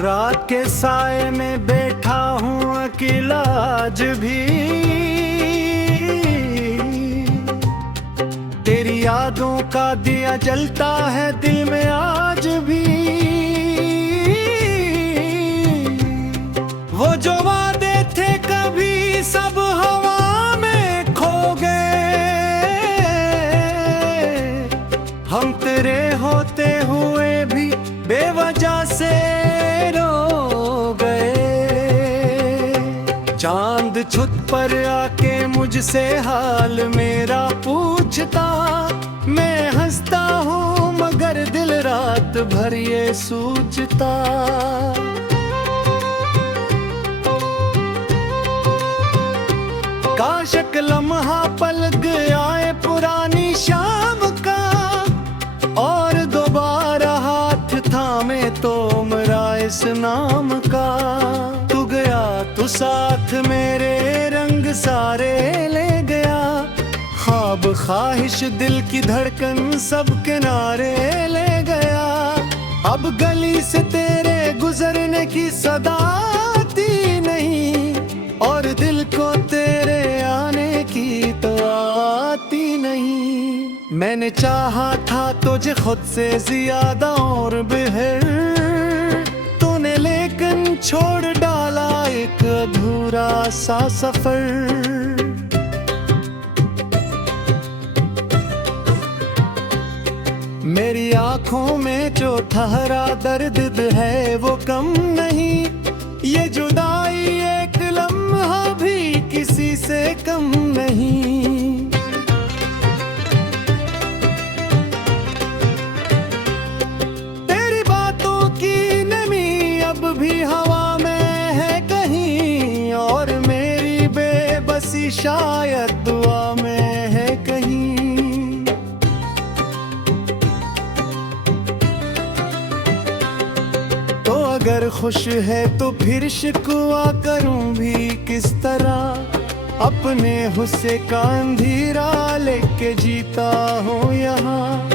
रात के साए में बैठा हूँ अकेला आज भी, तेरी यादों का दिया जलता है दिल में आज भी। वो जो वादे थे कभी सब हवा में खो गए, हम तेरे होते हुए भी बेवजह से रो गए। चांद छुत पर आके मुझसे हाल मेरा पूछता, मैं हंसता हूँ मगर दिल रात भर ये सूझता। काश एक लम्हा पलक आए पुरानी शाम का, और दोबारा हाथ थामे तो मेरा इस नाम का। तू गया तू साथ मेरे रंग सारे ले गया, ख्वाब ख्वाहिश दिल की धड़कन सब किनारे ले गया। अब गली से तेरे गुजरने की सदा आती नहीं, और दिल को तेरे आने की तो आती नहीं। मैंने चाहा था तुझे खुद से ज्यादा और बेहर, तूने लेकिन छोड़ डाला एक अधूरा सा सफर। मेरी आंखों में जो ठहरा दर्द है वो कम नहीं, ये जुदाई एक लम्हा भी किसी से कम नहीं। तेरी बातों की नमी अब भी हवा में है कहीं, और मेरी बेबसी शायद दुआ में है कहीं। अगर खुश है तो फिर शिकवा करूं भी किस तरह, अपने हुस्से का अंधेरा लेके जीता हूँ यहाँ।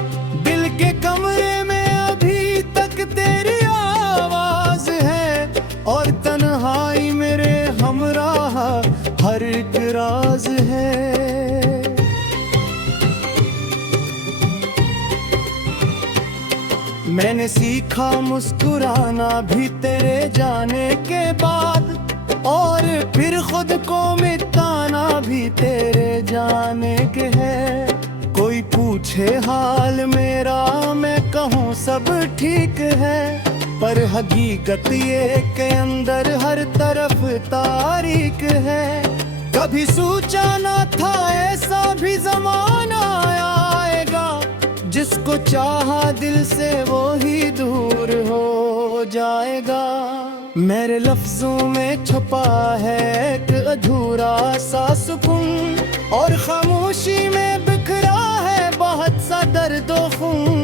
दिल के कमरे में अभी तक तेरी आवाज है, और तन्हाई मेरे हमराह हर एक राज है। मैंने सीखा मुस्कुराना भी तेरे जाने के बाद, और फिर खुद को मिटाना भी तेरे जाने के है। कोई पूछे हाल मेरा मैं कहूँ सब ठीक है, पर हकीकत ये के अंदर हर तरफ तारीख है। कभी सोचा ना था ऐसा भी जमाना आएगा, जिसको चाहा दिल से वो ही दूर हो जाएगा। मेरे लफ्जों में छुपा है एक अधूरा सा सुकून, और खामोशी में बिखरा है बहुत सा दर्द और खून।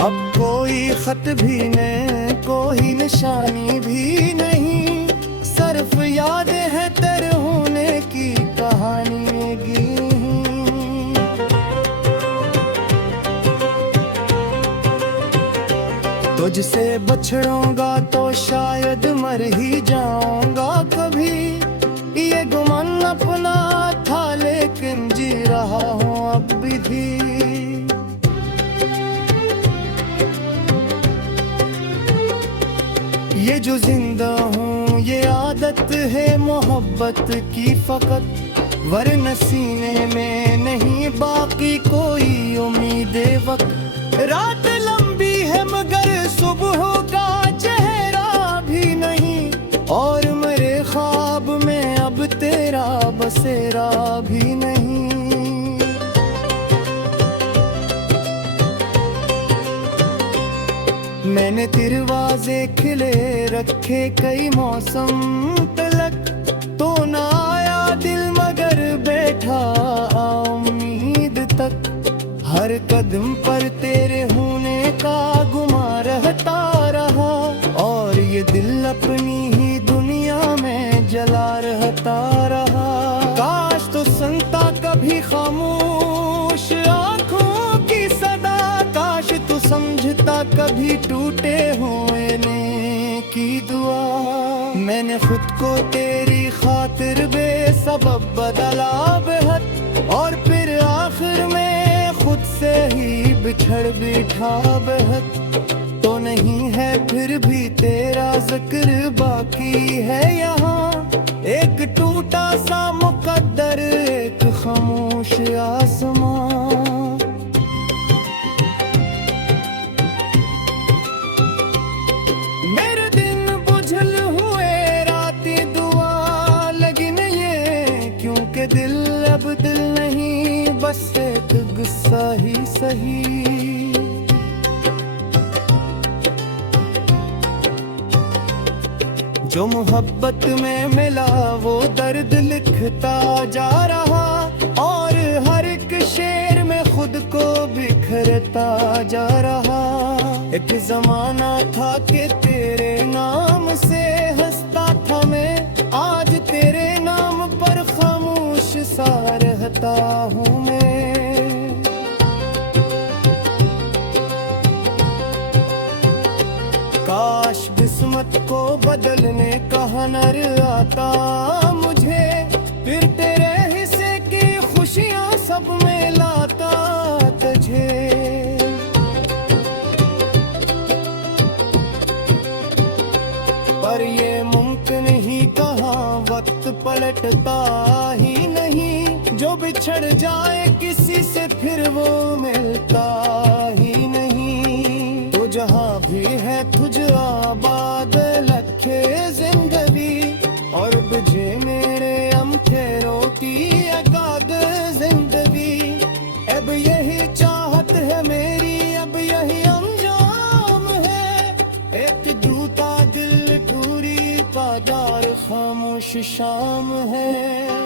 अब कोई खत भी नहीं, कोई निशानी भी नहीं, सिर्फ याद है तेरे होने की कहानी की। तुझसे बछड़ूंगा तो शायद मर ही जाऊंगा कभी, ये गुमान अपना था लेकिन जी रहा हूँ अब भी। ये जो जिंदा हूँ ये आदत है मोहब्बत की फकत, वरना सीने में नहीं बाकी कोई उम्मीद वक्त। रात लंबी है मगर सुबह का चेहरा भी नहीं, और मेरे ख्वाब में अब तेरा बसेरा भी नहीं। मैंने दरवाजे खिले रखे कई मौसम तलक, तो ना आया दिल मगर बैठा उम्मीद तक। हर कदम पर तेरे होने का गुमा रहता रहा, और ये दिल अपनी ही दुनिया में जला रहता रहा। काश तो सुनता कभी खामोश आँखों मैंने खुद को तेरी खातिर बेसबब बदला बेहद, और फिर आखिर में खुद से ही बिछड़ बैठा बेहद। तो नहीं है फिर भी तेरा जिक्र बाकी है यहाँ, एक टूटा सा मुकद्दर, एक खामोश आसमां। मेरे दिन बुझल हुए राती दुआ लगी न ये, क्योंकि दिल अब दिल नहीं, बस एक गुस्सा ही सही। जो मोहब्बत में मिला वो दर्द लिखता जा रहा, और हर एक शेर में खुद को बिखरता जा रहा। एक जमाना था कि तेरे नाम से हंसता था मैं, आज तेरे नाम पर खामोश सा रहता हूँ मैं। काश किस्मत को बदलने का हुनर आता मुझे, फिर तेरे हिस्से की खुशियाँ सब में लाता तुझे। पर ये मुमकिन ही कहाँ, वक्त पलटता ही नहीं, जो बिछड़ जाए किसी से फिर वो मिलता ही नहीं। तो जहाँ भी है तुझ आबाद लखे जिंदगी, और बुझे मेरे अमथेरों की अगाध जिंदगी। अब यही चाहत है मेरी, अब यही अंजाम है, एक टूटा दिल टूरी पादार खामोश शाम है।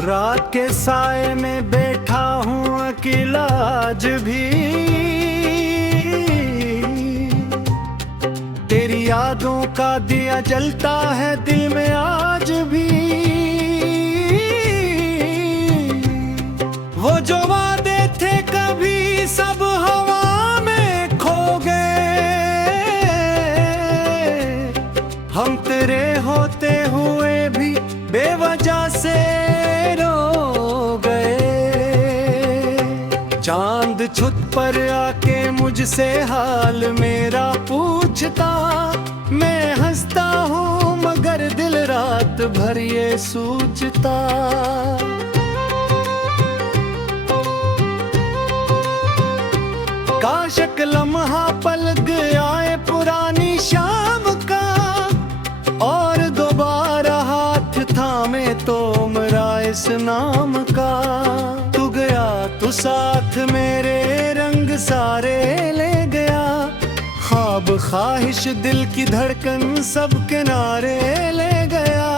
रात के साए में बैठा हूँ अकेला आज भी, तेरी यादों का दिया जलता है दिल में आज भी। वो जो वादे थे कभी सब हवा में खो गए, हम तेरे होते हुए भी बेवजह से चांद छुत पर आके मुझसे हाल मेरा पूछता, मैं हंसता हूँ मगर दिल रात भर ये सोचता। काश एक लम्हा पलक आए पुरानी शाम का, और दोबारा हाथ थामे तो मेरा इस नाम का। तू गया तू साथ मेरे रंग सारे ले गया, ख्वाब ख्वाहिश दिल की धड़कन सब किनारे ले गया।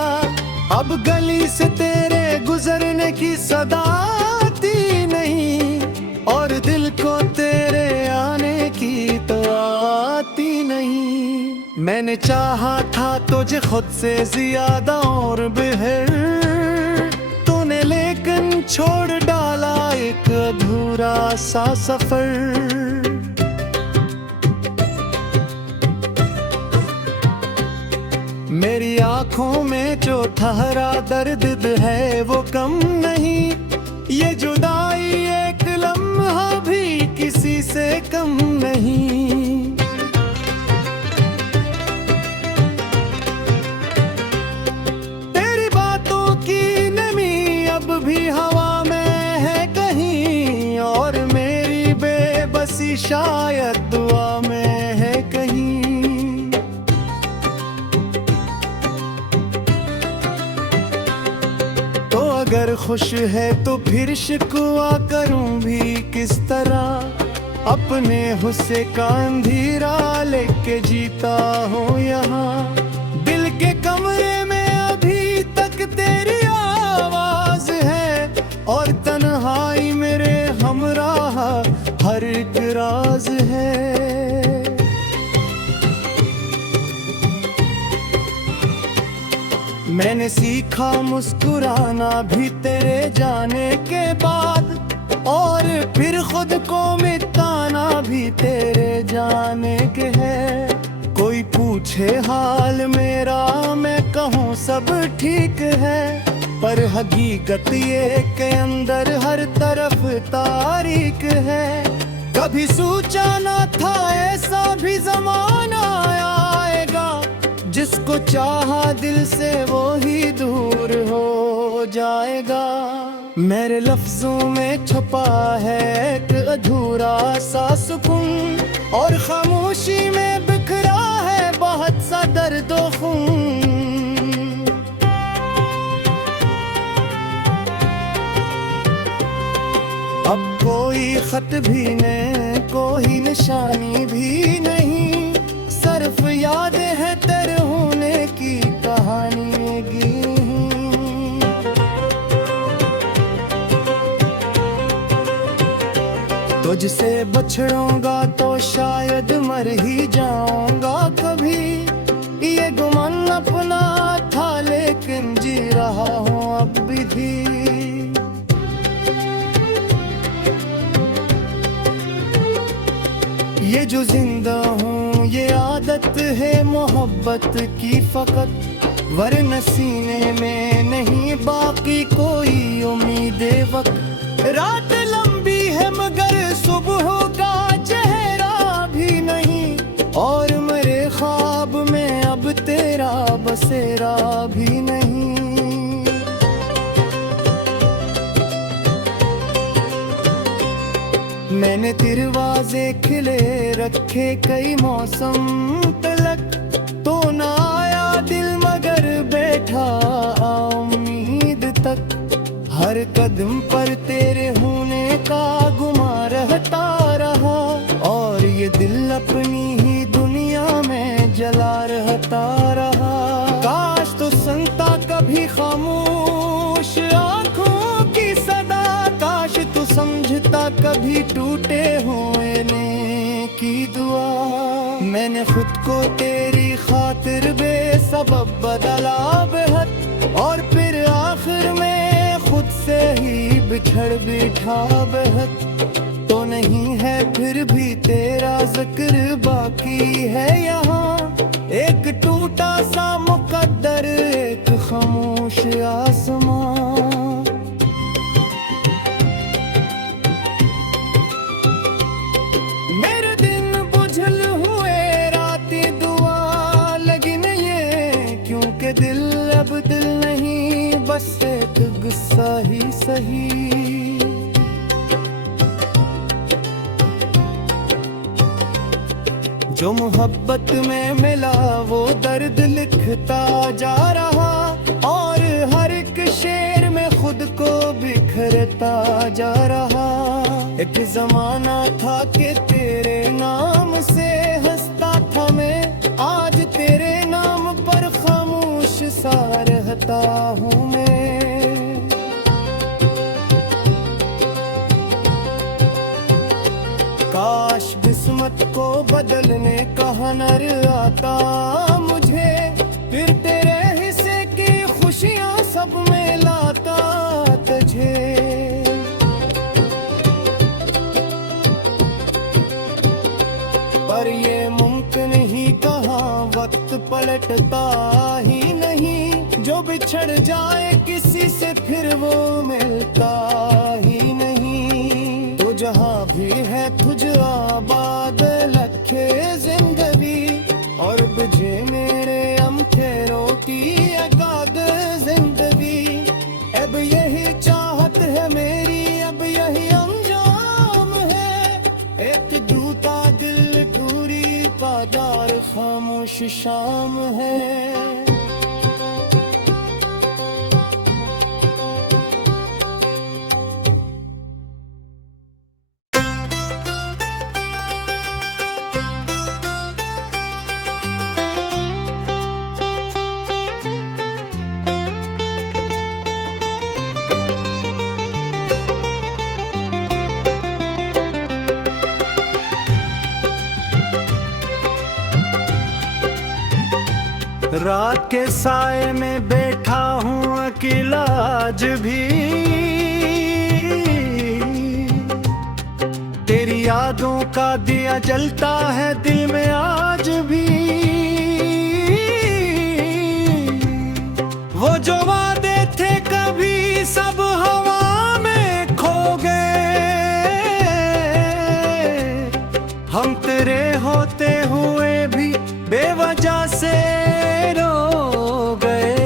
अब गली से तेरे गुजरने की सदा आती नहीं, और दिल को तेरे आने की तो आती नहीं। मैंने चाहा था तुझे खुद से ज्यादा और बेहतर, तूने लेकिन छोड़ डाला एक अधूरा सा सफर। मेरी आंखों में जो ठहरा दर्द है वो कम नहीं, ये जुदाई एक लम्हा भी किसी से कम नहीं। तेरी बातों की नमी अब भी हवा में है कहीं, और मेरी बेबसी शायद दुआ में है कहीं। अगर खुश है तो फिर शिकवा करूं भी किस तरह, अपने हुस्से का अंधेरा लेके जीता हूँ यहाँ। दिल के कमरे में अभी मैंने सीखा मुस्कुराना भी तेरे जाने के बाद, और फिर खुद को मिटाना भी तेरे जाने के है। कोई पूछे हाल मेरा, मैं कहूँ सब ठीक है, पर हकीकत ये के अंदर हर तरफ तारीख है। कभी सोचा न था ऐसा भी जमाना आएगा, जिसको चाहा दिल से वो ही दूर हो जाएगा। मेरे लफ्जों में छुपा है एक अधूरा सा सुकून, और खामोशी में बिखरा है बहुत सा दर्द और खून। अब कोई खत भी नहीं, कोई निशानी भी नहीं, सिर्फ याद है तेरे होने की कहानी की। तुझसे बछड़ूंगा तो शायद मर ही जाऊंगा कभी, ये गुमान अपना था लेकिन जी रहा हूँ अब भी। ये जो जिंदा हूँ ये आदत है मोहब्बत की फकत, वरना सीने में नहीं बाकी कोई उम्मीद वक्त। रात लंबी है मगर सुबह का चेहरा भी नहीं, और मेरे ख्वाब में अब तेरा बसेरा भी नहीं। मैंने दरवाजे खिले रखे कई मौसम तलक, तो ना आया दिल मगर बैठा उम्मीद तक। हर कदम पर तेरे होने का गुमा रहता रहा, और ये दिल अपनी ही दुनिया में जला रहता रहा। काश तो सुनता कभी खामोश आँखों की सदा, काश तो समझता कभी टूटे हुए ने की दुआ। मैंने खुद को तेरी खातिर बेसबब बदला बेहद, और फिर आखिर में खुद से ही बिछड़ बैठा बेहद। तो नहीं है फिर भी तेरा जिक्र बाकी है यहाँ, एक टूटा सा मुकद्दर एक खामोश आसमां। मेरे दिन बुझल हुए रातें दुआ लगी नहीं है, क्योंकि दिल अब दिल नहीं बस एक गुस्सा ही सही। जो मोहब्बत में मिला वो दर्द लिखता जा रहा, और हर एक शेर में खुद को बिखरता जा रहा। एक जमाना था कि तेरे नाम से हंसता था मैं, आज तेरे नाम पर खामोश सा रहता हूँ मैं। काश किस्मत को बदलने का हुनर आता मुझे, फिर तेरे हिस्से की खुशियाँ सब में लाता तुझे। पर ये मुमकिन ही कहाँ, वक्त पलटता ही नहीं। जो बिछड़ जाए किसी से फिर वो मिलता ही नहीं। तो जहाँ भी है तुझ आबाद लखे जिंदगी, और तुझे मेरे अमथेरों की अगाध जिंदगी। अब यही चाहत है मेरी, अब यही अंजाम है, एक टूटा दिल टूरी पादार खामोश शाम है। रात के साए में बैठा बैठा हूँ अकेला आज भी, तेरी यादों का दिया जलता है दिल में आज भी। वो जो वादे थे कभी सब हवा में खो गए, हम तेरे होते हुए भी बेवजह से रो गए।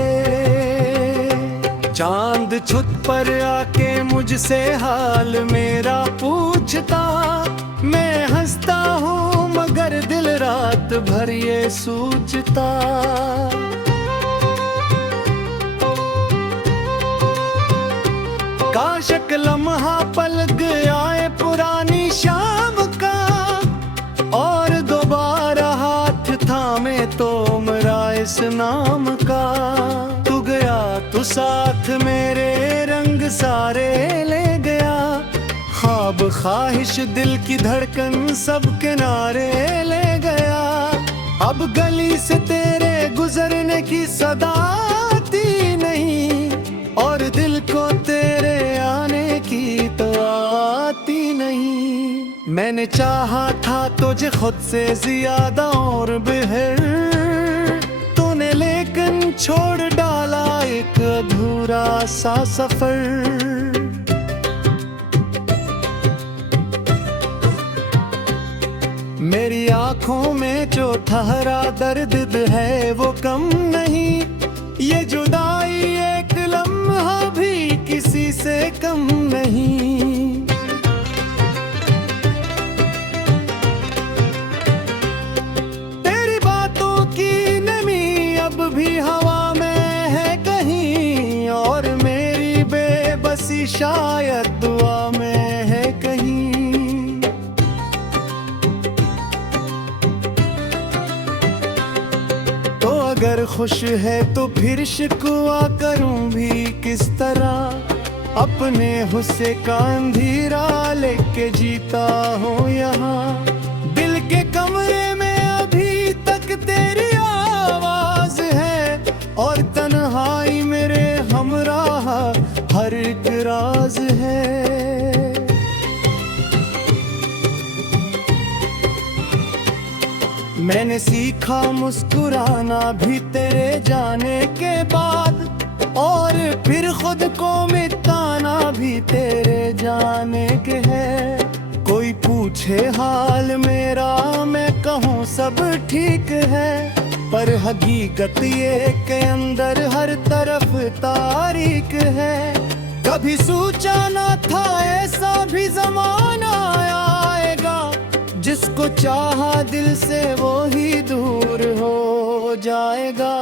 चांद छुत पर आके मुझसे हाल मेरा पूछता, मैं हंसता हूँ मगर दिल रात भर ये सोचता। काश एक लम्हा पलक आए पुरानी शाम का, और दोबारा हाथ थामे तो मेरा इस नाम का। तू गया तो साथ मेरे रंग सारे ले गया, ख्वाब ख्वाहिश दिल की धड़कन सब किनारे ले गया। अब गली से तेरे गुजरने की सदा आती नहीं, और दिल को तेरे आने की तो आती नहीं। मैंने चाहा था तुझे खुद से ज्यादा और बेहर, तूने लेकिन छोड़ डाला एक अधूरा सा सफर। मेरी आंखों में जो ठहरा दर्द है वो कम नहीं, ये जुदाई एक लम्हा भी किसी से कम नहीं। तेरी बातों की नमी अब भी हवा में है कहीं, और मेरी बेबसी शायद दुआ में है कहीं। अगर खुश है तो फिर शिकवा करूं भी किस तरह, अपने हुस्से का अंधेरा लेके जीता हूँ यहाँ। दिल के कमरे में अभी तक तेरी आवाज है, और तन्हाई मेरे हमराह हर एक राज है। मैंने सीखा मुस्कुराना भी तेरे जाने के बाद, और फिर खुद को मिटाना भी तेरे जाने के है। कोई पूछे हाल मेरा मैं कहूँ सब ठीक है, पर हकीकत ये के अंदर हर तरफ तारीख है। कभी सोचा ना था ऐसा भी जमाना आएगा, जिसको चाहा दिल से वो ही दूर हो जाएगा।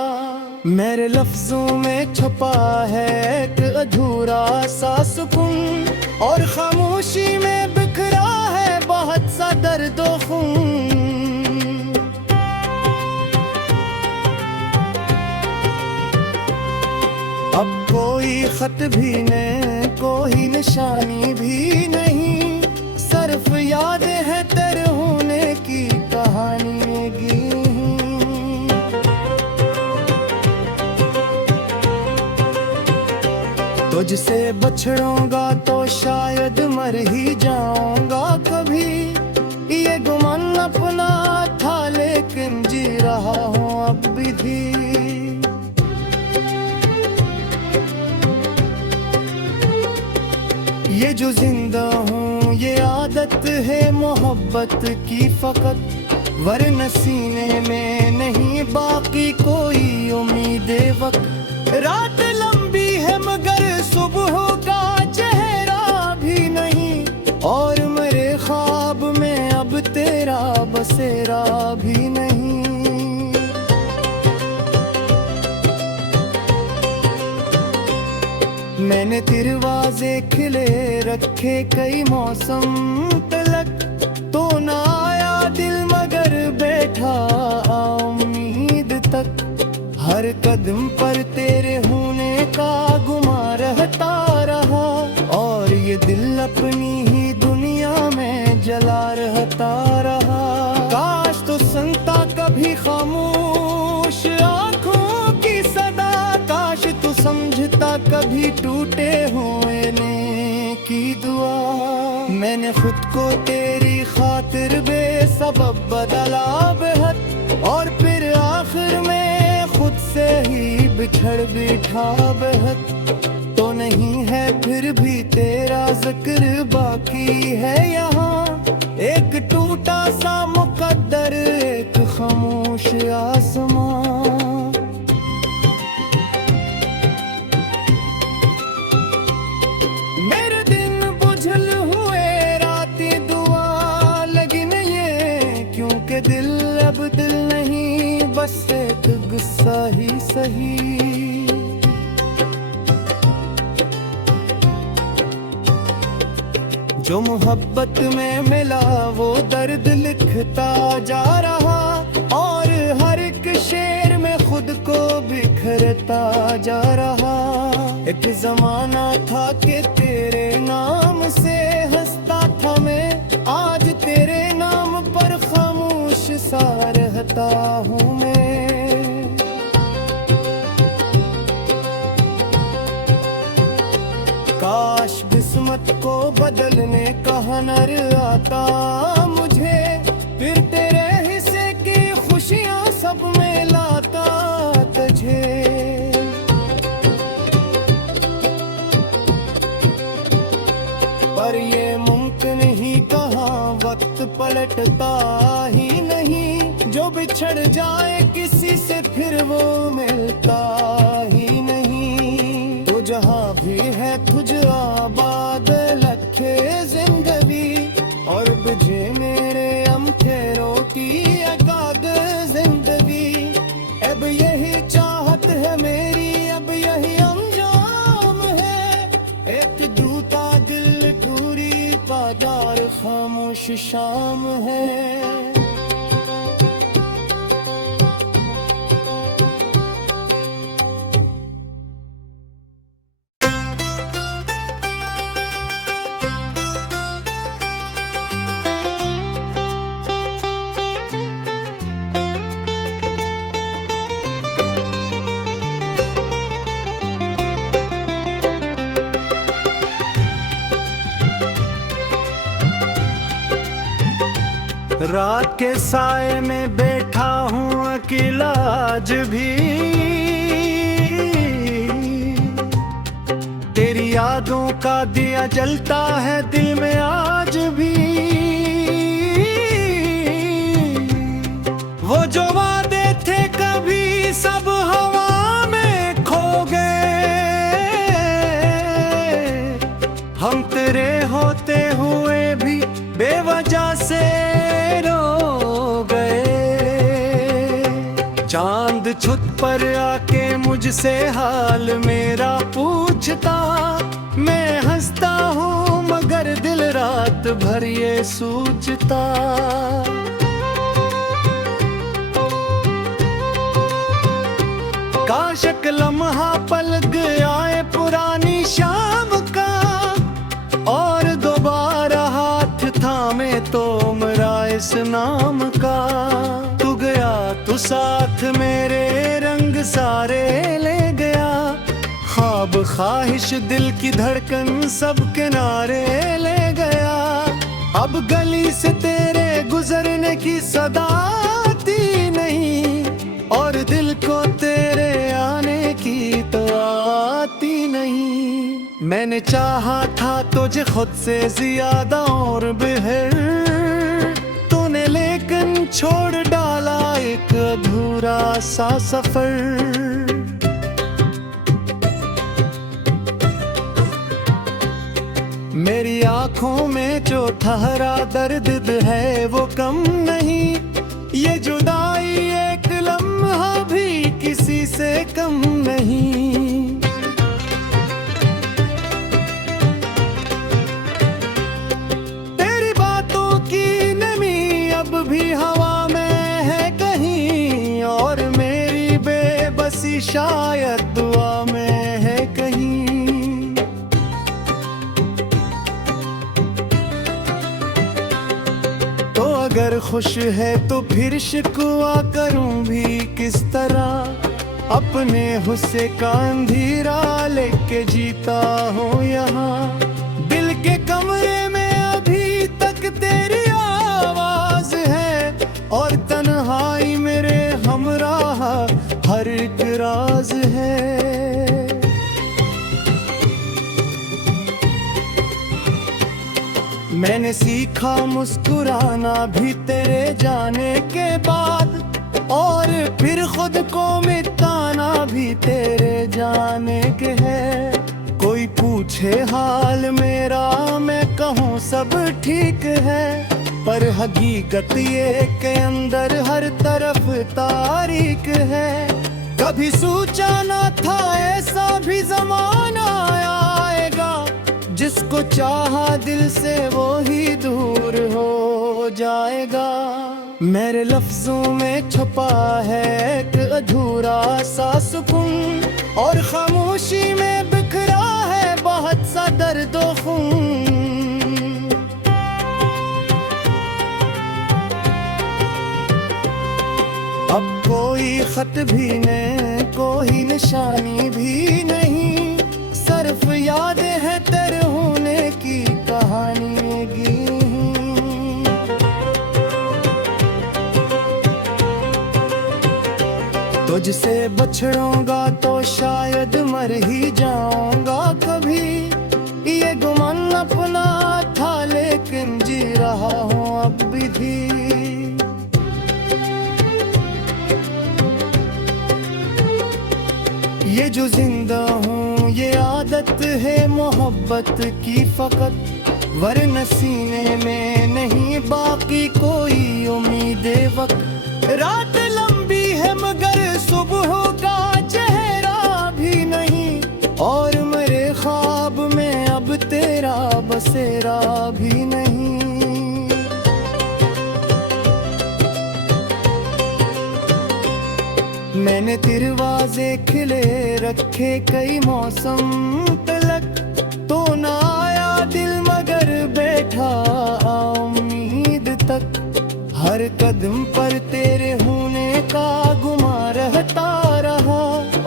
मेरे लफ्जों में छुपा है एक अधूरा सा सुकून, और खामोशी में बिखरा है बहुत सा दर्द और खून। अब कोई खत भी नहीं, कोई निशानी भी नहीं, सिर्फ याद है तेरे होने की कहानी की। तुझसे बछड़ूंगा तो शायद मर ही जाऊंगा कभी, ये गुमान अपना था लेकिन जी रहा हूँ अब भी। ये जो जिंदा हूँ ये आदत है मोहब्बत की फकत, वरना सीने में नहीं बाकी कोई उम्मीद वक्त। रात लंबी है मगर सुबह का चेहरा भी नहीं, और मेरे ख्वाब में अब तेरा बसेरा भी नहीं। मैंने दरवाजे खिले रखे कई मौसम तलक, तो ना आया दिल मगर बैठा उम्मीद तक। हर कदम पर तेरे होने का गुमा रहता रहा, और ये दिल अपनी ही दुनिया में जला रहता रहा। काश तो सुनता कभी खामोश आंखों की सदा, काश तो कभी टूटे हुए ने की दुआ। मैंने खुद को तेरी खातिर बेसबब बदला बेहद, और फिर आखिर में खुद से ही बिछड़ बैठा बेहद। तो नहीं है फिर भी तेरा जिक्र बाकी है यहाँ, एक टूटा सा मुकद्दर, एक खामोश आसमां। मेरे दिन बुझल हुए राती दुआ लगी नहीं है, क्योंकि दिल अब दिल नहीं, बस एक गुस्सा ही सही। जो मोहब्बत में मिला वो दर्द लिखता जा रहा, और हर एक शेर में खुद को बिखरता जा रहा। एक जमाना था कि तेरे नाम से हंसता था मैं, आज तेरे नाम पर खामोश सा रहता हूँ मैं। काश किस्मत को बदलने का हुनर आता मुझे, फिर तेरे हिस्से की खुशियाँ सब में लाता तुझे। पर ये मुमकिन ही कहाँ, वक्त पलटता ही नहीं, जो बिछड़ जाए किसी से फिर वो मिलता ही नहीं। तो जहाँ भी है तुझ आबाद लखे जिंदगी, और बुझे मेरे अमथेरों की अगाध जिंदगी। अब यही चाहत है मेरी, अब यही अंजाम है, एक टूटा दिल टूरी बाजार खामोश शाम है। रात के साए में बैठा हूँ अकेला आज भी, तेरी यादों का दिया जलता है दिल में आज भी। वो जो वादे थे कभी सब हवा में खो गए, हम तेरे होते हुए भी बेवजह से चांद छुत पर आके मुझसे हाल मेरा पूछता, मैं हंसता हूँ मगर दिल रात भर ये सोचता। काश एक लम्हा पल गया पुरानी शाम का, और दोबारा हाथ थामे तो मेरा इस नाम का। तू गया तू साथ मेरे रंग सारे ले गया, ख्वाब ख्वाहिश दिल की धड़कन सब किनारे ले गया। अब गली से तेरे गुजरने की सदा आती नहीं, और दिल को तेरे आने की तो आती नहीं। मैंने चाहा था तुझे खुद से ज्यादा और बेहतर, तूने लेकिन छोड़ डाला एक अधूरा सा सफर। मेरी आंखों में जो ठहरा दर्द है वो कम नहीं, ये जुदाई एक लम्हा भी किसी से कम नहीं। तेरी बातों की नमी अब भी हवा में है कहीं, और मेरी बेबसी शायद दुआ में है कहीं। अगर खुश है तो फिर शिकवा करूं भी किस तरह, अपने हुस्से का अंधेरा लेके जीता हूँ यहाँ। दिल के कमरे में अभी तक तेरी आवाज है, और तन्हाई मेरे हमराह हर एक राज है। मैंने सीखा मुस्कुराना भी तेरे जाने के बाद, और फिर खुद को मिटाना भी तेरे जाने के है। कोई पूछे हाल मेरा, मैं कहूँ सब ठीक है, पर हकीकत ये के अंदर हर तरफ तारीख है। कभी सोचा न था ऐसा भी जमाना आएगा, जिसको चाहा दिल से वो ही दूर हो जाएगा। मेरे लफ्जों में छुपा है एक अधूरा सा सुकून, और खामोशी में बिखरा है बहुत सा दर्द और खून। अब कोई खत भी नहीं, कोई निशानी भी नहीं, सिर्फ यादें हैं तेरे होने की कहानी की। तुझसे बछड़ूंगा तो शायद मर ही जाऊंगा कभी, ये गुमान अपना था लेकिन जी रहा हूँ अब भी। ये जो जिंदा हूँ ये आदत है मोहब्बत की फकत, वरना सीने में नहीं बाकी कोई उम्मीद वक्त। रात लंबी है मगर सुबह का चेहरा भी नहीं, और मेरे ख्वाब में अब तेरा बसेरा भी नहीं। मैंने दरवाजे खिले रखे कई मौसम तलक, तो ना आया दिल मगर बैठा उम्मीद तक। हर कदम पर तेरे होने का गुमा रहता रहा,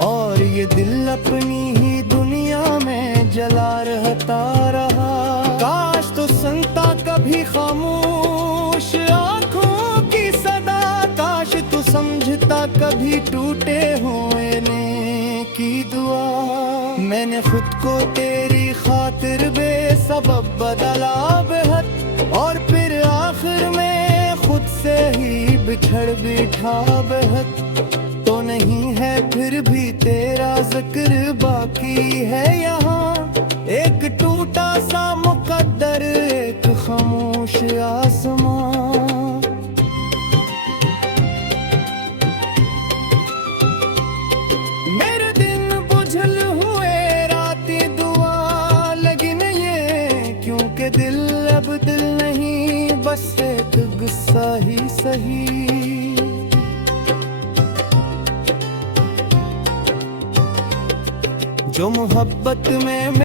और ये दिल अपनी ही दुनिया में जला रहता रहा। काश तो सुनता कभी खामोश आँखों की सदा, काश तो समझता कभी टूटे हुए ने की दुआ। मैंने खुद को तेरी खातिर बेसबब बदला बेहद, और फिर आखिर में खुद से ही बिछड़ बैठा बेहद। तो नहीं है फिर भी तेरा जिक्र बाकी है यहाँ, एक टूटा सा मुकद्दर एक खामोश आसमां। मेरे दिन बुझल हुए राती दुआ लगी न ये, क्योंकि दिल अब दिल नहीं बस एक गुस्सा ही सही। जो मोहब्बत में